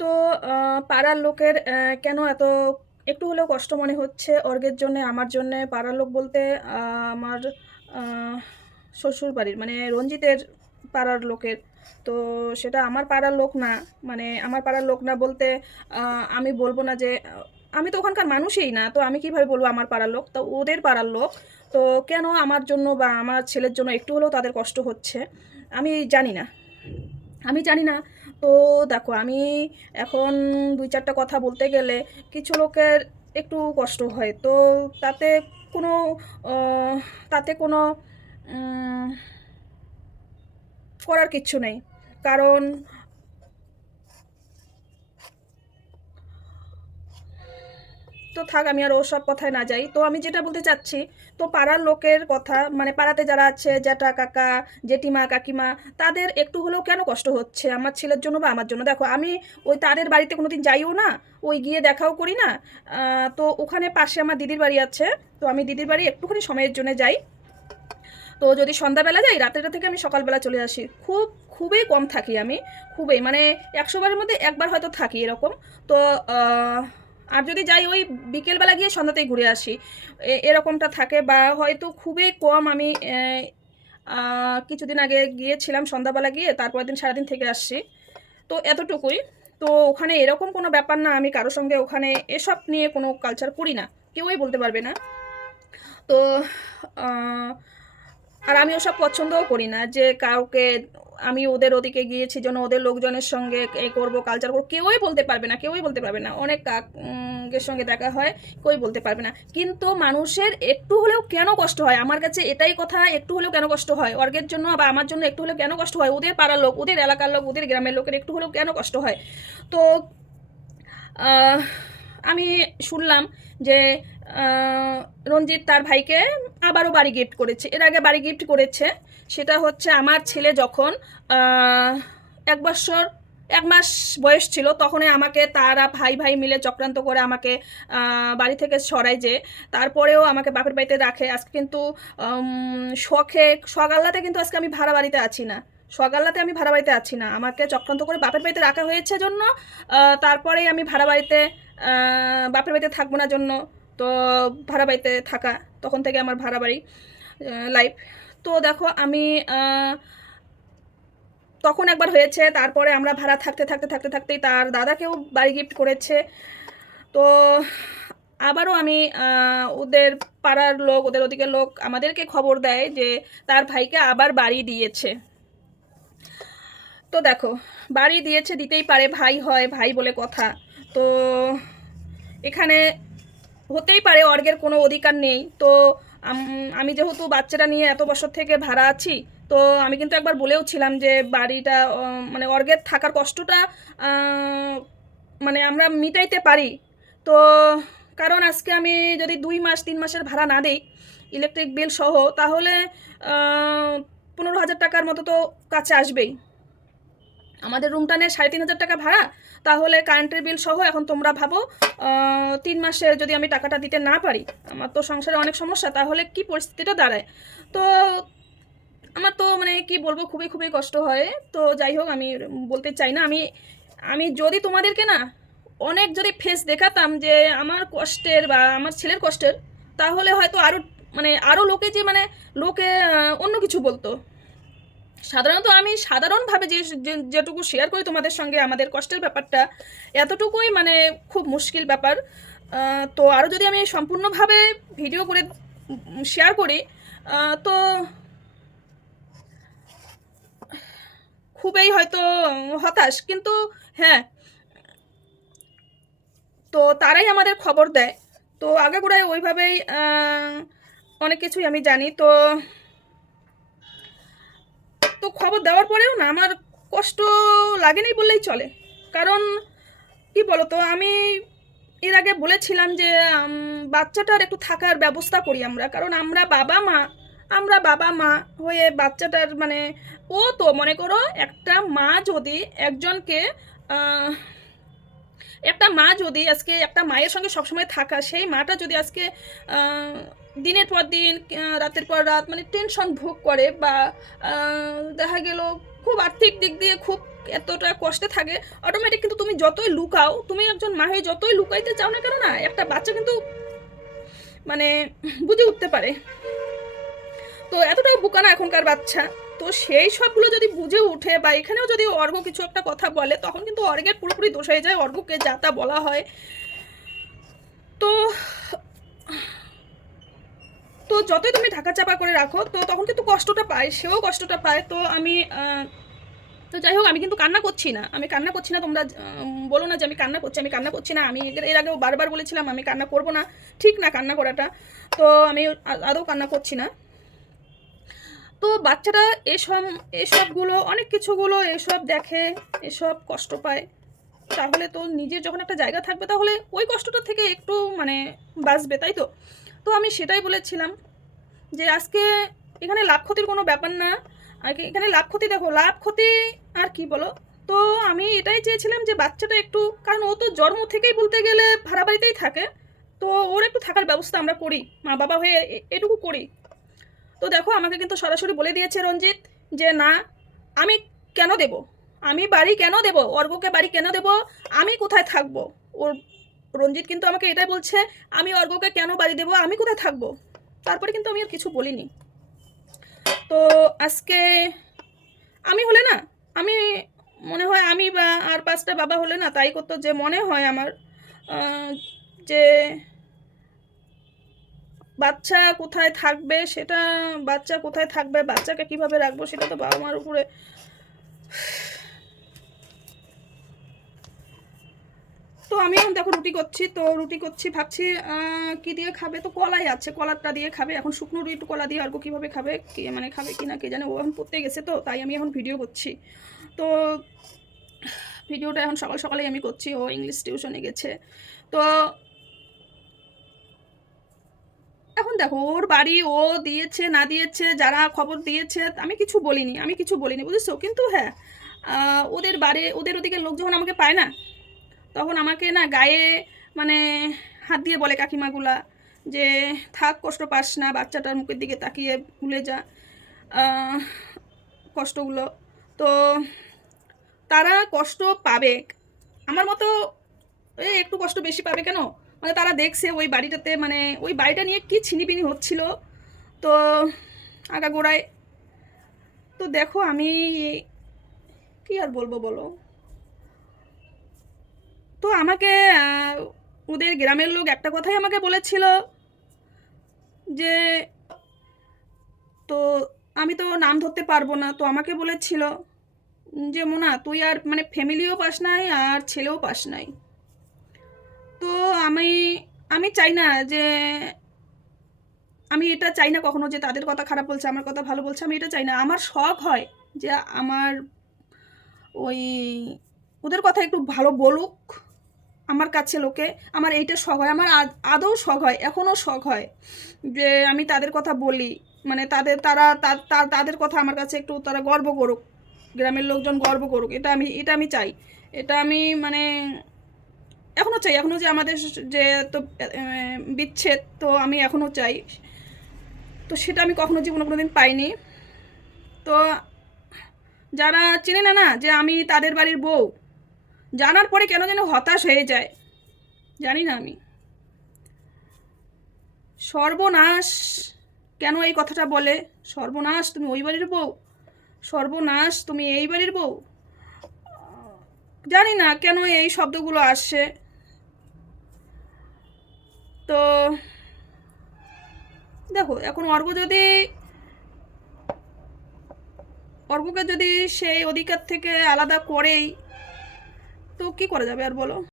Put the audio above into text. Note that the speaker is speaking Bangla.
তো পাড়ার লোকের কেন এত, একটু হলেও কষ্ট মনে হচ্ছে অর্গের জন্য, আমার জন্য? পাড়ার লোক বলতে আমার শ্বশুর বাড়ির মানে রঞ্জিতের পাড়ার লোকের। তো সেটা আমার পাড়ার লোক না মানে আমার পাড়ার লোক না বলতে আমি বলব না যে, আমি তো ওখানকার মানুষই না, তো আমি কীভাবে বলব আমার পাড়ার লোক? তো ওদের পাড়ার লোক, তো কেন আমার জন্য বা আমার ছেলের জন্য একটু হলেও তাদের কষ্ট হচ্ছে? আমি জানি না। আমি জানি না তো দেখো আমি এখন দুই চারটা কথা বলতে গেলে কিছু লোকের একটু কষ্ট হয়। তো তাতে কোনো তাতে কোনো করার কিচ্ছু নেই। কারণ তো থাক, আমি আর ওসব কথায় না যাই। তো আমি যেটা বলতে চাচ্ছি, তো পাড়ার লোকের কথা মানে পাড়াতে যারা আছে, জ্যাঠা, কাকা, জেঠিমা, কাকিমা, তাদের একটু হলেও কেন কষ্ট হচ্ছে? আমার ছেলের জন্য বা আমার জন্য? দেখো, আমি ওই তাদের বাড়িতে কোনোদিন যাইও না, ওই গিয়ে দেখাও করি না। তো ওখানে পাশে আমার দিদির বাড়ি আছে, তো আমি দিদির বাড়ি একটুখানি সময়ের জন্য যাই। তো যদি সন্ধ্যাবেলা যাই, রাতেরটা থেকে আমি সকালবেলা চলে আসি। খুব, খুবই কম থাকি আমি, খুবই। মানে একশো বারের মধ্যে একবার হয়তো থাকি এরকম। তো আর যদি যাই ওই বিকেলবেলা গিয়ে সন্ধ্যাতেই ঘুরে আসি এরকমটা থাকে বা হয়তো খুবই কম আমি কিছুদিন আগে গিয়েছিলাম সন্ধ্যাবেলা গিয়ে, তারপরের দিন সারাদিন থেকে আসছি। তো এতটুকুই। তো ওখানে এরকম কোনো ব্যাপার না, আমি কারোর সঙ্গে ওখানে এসব নিয়ে কোনো কালচার করি না। কেউই বলতে পারবে না। তো আর আমি ওসব পছন্দও করি না যে কাউকে আমি ওদের ওদিকে গিয়েছি যেন ওদের লোকজনের সঙ্গে এ করব কালচার করব, কেউই বলতে পারবে না, কেউই বলতে পারবে না। অনেক কাকের সঙ্গে দেখা হয়, কেউই বলতে পারবে না। কিন্তু মানুষের একটু হলেও কেন কষ্ট হয়? আমার কাছে এটাই কথা, একটু হলেও কেন কষ্ট হয়? অর্গের জন্য বা আমার জন্য একটু হলেও কেন কষ্ট হয়? ওদের পাড়ার লোক, ওদের এলাকার লোক, ওদের গ্রামের লোকের একটু হলেও কেন কষ্ট হয়? তো আমি শুনলাম যে রঞ্জিত তার ভাইকে আবারও বাড়ি গিফট করেছে। এর আগে বাড়ি গিফট করেছে। সেটা হচ্ছে আমার ছেলে যখন এক বছর, এক মাস বয়স ছিল, তখনই আমাকে তারা ভাই ভাই মিলে চক্রান্ত করে আমাকে বাড়ি থেকে সরাই যে, তারপরেও আমাকে বাপের বাড়িতে রাখে। আজকে কিন্তু শখে সকাল্লাতে কিন্তু আজকে আমি ভাড়া বাড়িতে আছি না। সকাল্লাতে আমি ভাড়া বাড়িতে আছি না। আমাকে চক্রান্ত করে বাপের বাড়িতে রাখা হয়েছে জন্য তারপরেই আমি ভাড়া বাড়িতে বাপের বাড়িতে থাকব না জন্য তো ভাড়া বাড়িতে থাকা, তখন থেকে আমার ভাড়া বাড়ি লাইফ তো দেখো আমি তখন একবার হয়েছে, তারপরে আমরা ভাড়া থাকতে থাকতে থাকতে, থাকতেই তার দাদাকেও বাড়ি গিফট করেছে। তো আবারও আমি ওদের পাড়ার লোক, ওদের ওদিকে লোক আমাদেরকে খবর দেয় যে তার ভাইকে আবার বাড়ি দিয়েছে। তো দেখো, বাড়ি দিয়েছে দিতেই পারে, ভাই হয়, ভাই বলে কথা। তো এখানে হতেই পারে, অর্গের কোনো অধিকার নেই। তো, আম- যেহেতু বাচ্চাটা নিয়ে এত বছর থেকে ভাড়া আছি, তো আমি কিন্তু একবার বলেও ছিলাম যে বাড়িটা মানে অর্গের থাকার কষ্টটা মানে আমরা মিটাইতে পারি। তো, কারণ আজকে আমি যদি দুই মাস, তিন মাসের ভাড়া না দিই, ইলেকট্রিক বিল সহ, তাহলে পনেরো হাজার টাকার মতো তো কাছে আসবেই। আমাদের রুমটা নেয় সাড়ে তিন হাজার টাকা ভাড়া তাহলে কারেন্টের বিল সহ এখন তোমরা ভাবো তিন মাসে যদি আমি টাকাটা দিতে না পারি, আমার তো সংসারে অনেক সমস্যা, তাহলে কি পরিস্থিতিটা দাঁড়ায়? তো আমার তো মানে কি বলব, খুবই খুবই কষ্ট হয়। তো যাই হোক, আমি বলতে চাই না, আমি আমি যদি তোমাদেরকে না অনেক যদি ফেস দেখাতাম যে আমার কষ্টের বা আমার ছেলের কষ্টের, তাহলে হয়তো আরও মানে আরও লোকে যে মানে লোকে অন্য কিছু বলতো। সাধারণত আমি সাধারণভাবে যে যেটুকু শেয়ার করি তোমাদের সঙ্গে, আমাদের কষ্টের ব্যাপারটা, এতটুকুই মানে খুব মুশকিল ব্যাপার। তো আরও যদি আমি সম্পূর্ণভাবে ভিডিও করে শেয়ার করি তো খুবই হয়তো হতাশ, কিন্তু হ্যাঁ। তো তারাই আমাদের খবর দেয়। তো আগাগোড়ায় ওইভাবেই অনেক কিছুই আমি জানি। তো তো খবর দেওয়ার পরেও না, আমার কষ্ট লাগেনি বললেই চলে। কারণ, কি বলতো, আমি এর আগে বলেছিলাম যে বাচ্চাটার একটু থাকার ব্যবস্থা করি আমরা। কারণ আমরা বাবা মা, আমরা বাবা মা হয়ে বাচ্চাটার মানে ও তো মনে করো একটা মা যদি একজনকে একটা মা যদি আজকে একটা মায়ের সঙ্গে সবসময় থাকা, সেই মাটা যদি আজকে দিনের পর দিন রাতের পর রাত মানে টেনশন ভোগ করে বা দেখা গেল খুব আর্থিক দিক দিয়ে খুব এতটা কষ্টে থাকে অটোমেটিক কিন্তু তুমি যতই লুকাও, তুমি একজন মা হয়ে যতই লুকাইতে চাও না কেন না, একটা বাচ্চা কিন্তু মানে বুঝে উঠতে পারে। তো এতটাও বোকা না এখনকার বাচ্চা। তো সেই সবগুলো যদি বুঝে উঠে বা এখানেও যদি অর্ঘ কিছু একটা কথা বলে, তখন কিন্তু অর্ঘের পুরোপুরি দোষ হয়ে যায়, অর্ঘকে যা তা বলা হয়। তো তো যতই তুমি ঢাকা চাপা করে রাখো, তো তখন কিন্তু কষ্টটা পায়, সেও কষ্টটা পায়। তো আমি তো যাই হোক, আমি কিন্তু কান্না করছি না। আমি কান্না করছি না, তোমরা বলো না যে আমি কান্না করছি, আমি কান্না করছি না। আমি এর আগেও বারবার বলেছিলাম, আমি কান্না করব না। ঠিক না কান্না করাটা। তো আমি আদৌ কান্না করছি না। তো বাচ্চারা এসব, এসবগুলো, অনেক কিছুগুলো এসব দেখে, এসব কষ্ট পায়। তাহলে তো নিজের যখন একটা জায়গা থাকবে, তাহলে ওই কষ্টটা থেকে একটু মানে বাঁচবে, তাই তো? তো আমি সেটাই বলেছিলাম যে আজকে এখানে লাভ ক্ষতির কোনো ব্যাপার না। এখানে লাভ ক্ষতি দেখো, লাভ ক্ষতি আর কি বলো? তো আমি এটাই চেয়েছিলাম যে বাচ্চাটা একটু, কারণ ও তো জন্ম থেকেই বলতে গেলে ভাড়া বাড়িতেই থাকে। তো ওর একটু থাকার ব্যবস্থা আমরা করি, মা বাবা হয়ে এটুকু করি। তো দেখো, আমাকে কিন্তু সরাসরি বলে দিয়েছে রঞ্জিত যে, না, আমি কেন দেব? আমি বাড়ি কেন দেব? অর্ঘকে বাড়ি কেন দেব? আমি কোথায় থাকব? ওর রঞ্জিত কিন্তু আমাকে এটাই বলছে, আমি অর্ঘকে কেন বাড়ি দেব? আমি কোথায় থাকব? তারপরে কিন্তু আমি আর কিছু বলিনি। তো আজকে আমি হলে না, আমি মনে হয় আমি বা আর পাঁচটা বাবা হলে না তাই করতো যে মনে হয় আমার যে বাচ্চা কোথায় থাকবে সেটা, বাচ্চা কোথায় থাকবে, বাচ্চাকে কীভাবে রাখব সেটা তো বাবা মার উপরে তো আমি এখন দেখো রুটি করছি, তো রুটি করছি, ভাবছি কি দিয়ে খাবে? তো কলাই আছে, কলারটা দিয়ে খাবে। এখন শুকনো রুটি কলা দিয়ে অল্প কীভাবে খাবে, কি মানে খাবে কি না কে জানে। ও এখন পড়তে গেছে তো, তাই আমি এখন ভিডিও করছি। তো ভিডিওটা এখন সকাল সকালেই আমি করছি, ও ইংলিশ টিউশনে গেছে। তো এখন দেখো, ওর বাড়ি ও দিয়েছে, না দিয়েছে, যারা খবর দিয়েছে, আমি কিছু বলিনি, আমি কিছু বলিনি, বুঝেছ? কিন্তু হ্যাঁ ওদের বাড়ি, ওদের ওদিকে লোক যখন আমাকে পায় না তখন আমাকে না গায়ে মানে হাত দিয়ে বলে কাকিমাগুলা যে, থাক, কষ্ট পাস না, বাচ্চাটার মুখের দিকে তাকিয়ে ভুলে যা কষ্টগুলো। তো তারা কষ্ট পাবে। আমার মতো এই একটু কষ্ট বেশি পাবে কেন? মানে তারা দেখছে ওই বাড়িটাতে মানে ওই বাড়িটা নিয়ে কী ছিনিবিনি হচ্ছিল। তো আগাগোড়ায় তো দেখো আমি কি আর বলব বলো? তো আমাকে ওদের গ্রামের লোক একটা কথাই আমাকে বলেছিল যে, তো আমি তো নাম ধরতে পারব না। তো আমাকে বলেছিল যে, মোনা, তুই আর মানে ফ্যামিলিও পাস নাই আর ছেলেও পাস নাই। তো আমি আমি চাই না যে, আমি এটা চাই না কখনো যে তাদের কথা খারাপ বলছে, আমার কথা ভালো বলছে, আমি এটা চাই না। আমার শখ হয় যে আমার ওই, ওদের কথা একটু ভালো বলুক। আমার কাছে লোকে আমার এইটা শখ হয়, আমার আদৌ শখ হয় এখনও শখ হয় যে আমি তাদের কথা বলি। মানে তাদের, তারা তাদের কথা আমার কাছে একটু তারা গর্ব করুক, গ্রামের লোকজন গর্ব করুক, এটা আমি এটা আমি চাই। এটা আমি মানে এখনও চাই এখনও যে আমাদের যে তো বিচ্ছেদ তো আমি এখনও চাই। তো সেটা আমি কখনো জীবনে কোনো দিন পাইনি। তো যারা চেনে না না যে আমি তাদের বাড়ির বউ জানার পরে কেন যেন হতাশ হয়ে যায়। জানি না আমি। সর্বনাশ কেন এই কথাটা বলে? সর্বনাশ তুমি ওই বাড়ির বউ? সর্বনাশ তুমি এই বাড়ির বউ? জানি না কেন এই শব্দগুলো আসে তো দেখো, এখন অর্ঘ যদি অর্ঘকে যদি সেই অধিকার থেকে আলাদা করেই তো কি করা যাবে আর বলো?